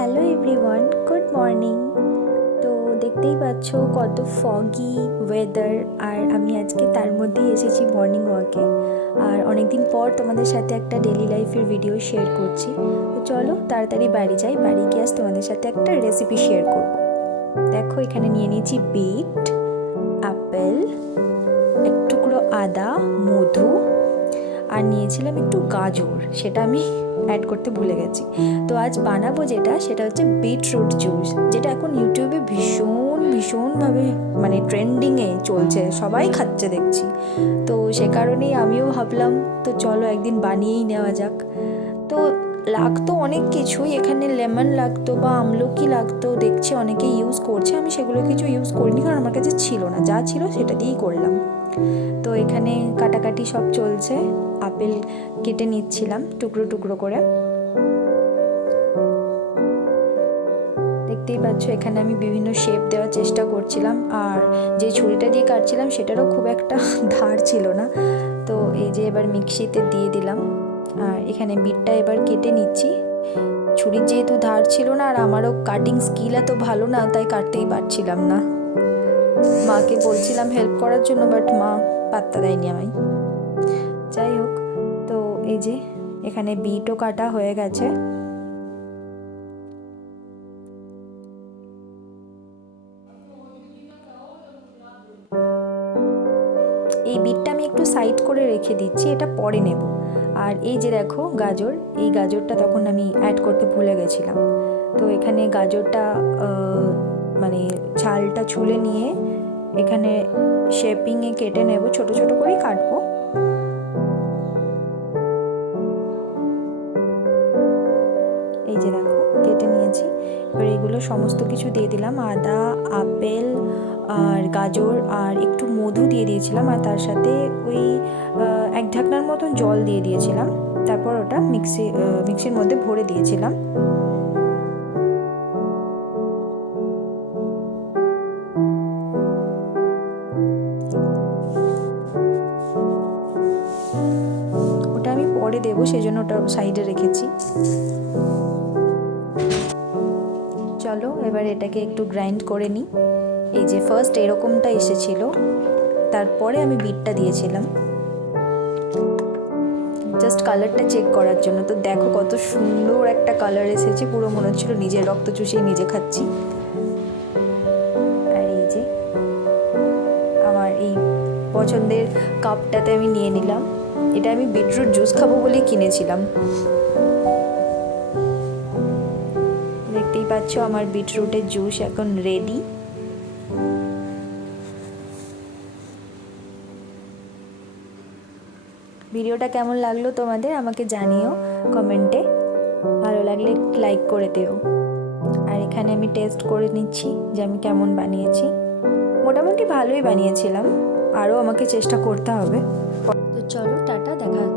Hello everyone, good morning. তো দেখতেই পাচ্ছ কত ফগি ওয়েদার, আর আমি আজকে তার মধ্যেই এসেছি মর্নিং ওয়াকে। আর অনেকদিন পর তোমাদের সাথে একটা ডেলি লাইফের ভিডিও শেয়ার করছি। তো চলো তাড়াতাড়ি বাড়ি যাই, বাড়ি গিয়ে আজ তোমাদের সাথে একটা রেসিপি শেয়ার করব। দেখো এখানে নিয়ে নিয়েছি বিট, আপেল, এক টুকরো আদা, মধু, আর নিয়েছিলাম একটু গাজর, সেটা আমি অ্যাড করতে ভুলে গেছি। তো আজ বানাবো সেটা হচ্ছে বিটরুট জুস, যেটা এখন ইউটিউবে ভীষণভাবে মানে ট্রেন্ডিংয়ে চলছে, সবাই খাচ্ছে দেখছি। তো সে কারণেই আমিও ভাবলাম তো চলো একদিন বানিয়েই নেওয়া যাক। তো লাগতো অনেক কিছুই, এখানে লেমন লাগতো বা আমলকি লাগতো, দেখছি অনেকে ইউজ করছে। আমি সেগুলো কিছু ইউজ করিনি, কারণ আমার কাছে ছিল না, যা ছিল সেটা দিয়েই করলাম। তো এখানে কাটাকাটি সব চলছে, আপেল কেটে নিচ্ছিলাম টুকরো টুকরো করে। দেখতেই পাচ্ছ এখানে আমি বিভিন্ন শেপ দেওয়ার চেষ্টা করছিলাম, আর যে ছুরিটা দিয়ে কাটছিলাম সেটারও খুব একটা ধার ছিল না। তো এই যে এবার মিক্সিতে দিয়ে দিলাম, আর এখানে বিটটা এবার কেটে নিচ্ছি। ছুরির যেহেতু ধার ছিল না, আর আমারও কাটিং স্কিল এত ভালো না, তাই কাটতেই পারছিলাম না। মাকে বলছিলাম হেল্প করার জন্য, বাট মা পাত্তা দেয়নি আমায়। যাই হোক, তো এই যে এখানে বিটও কাটা হয়ে গেছে। এই বিটটা আমি একটু সাইড করে রেখে দিচ্ছি, এটা পরে নেব। আর এই যে দেখো গাজর, এই গাজরটা তখন আমি অ্যাড করতে ভুলে গেছিলাম। তো এখানে গাজরটা মানে ছালটা ছুলে নিয়ে এখানে শেপিংয়ে কেটে নেব, ছোট ছোট করেই কাটবো। এই যে দেখো কেটে নিয়েছি। এবার এগুলো সমস্ত কিছু দিয়ে দিলাম, আদা, আপেল আর গাজর, আর একটু মধু দিয়ে দিয়েছিলাম, আর তার সাথে ওই এক ঢাকনার মতন জল দিয়ে দিয়েছিলাম। তারপর ওটা মিক্সির মধ্যে ভরে দিয়েছিলাম। ওটা আমি পরে দেবো, সেই জন্য ওটা সাইডে রেখেছি। চলো এবার এটাকে একটু গ্রাইন্ড করে নিই। এই যে ফার্স্ট এরকমটা এসেছিল, তারপরে আমি বিটটা দিয়েছিলাম জাস্ট কালারটা চেক করার জন্য। তো দেখো কত সুন্দর একটা কালার এসেছে, পুরো মনে হচ্ছিল নিজের রক্ত চুষিয়ে নিজে খাচ্ছি। আর এই যে আমার এই পছন্দের কাপটাতে আমি নিয়ে নিলাম। এটা আমি বিটরুট জুস খাবো বলেই কিনেছিলাম। দেখতেই পাচ্ছ আমার বিটরুটের জুস এখন রেডি। ভিডিওটা কেমন লাগলো তোমাদের আমাকে জানিও কমেন্টে, ভালো লাগলে লাইক করে দিও। আর এখানে আমি টেস্ট করে নিচ্ছি যে আমি কেমন বানিয়েছি। মোটামুটি ভালোই বানিয়েছিলাম, আরও আমাকে চেষ্টা করতে হবে। তো চলো টাটা, দেখা হচ্ছে।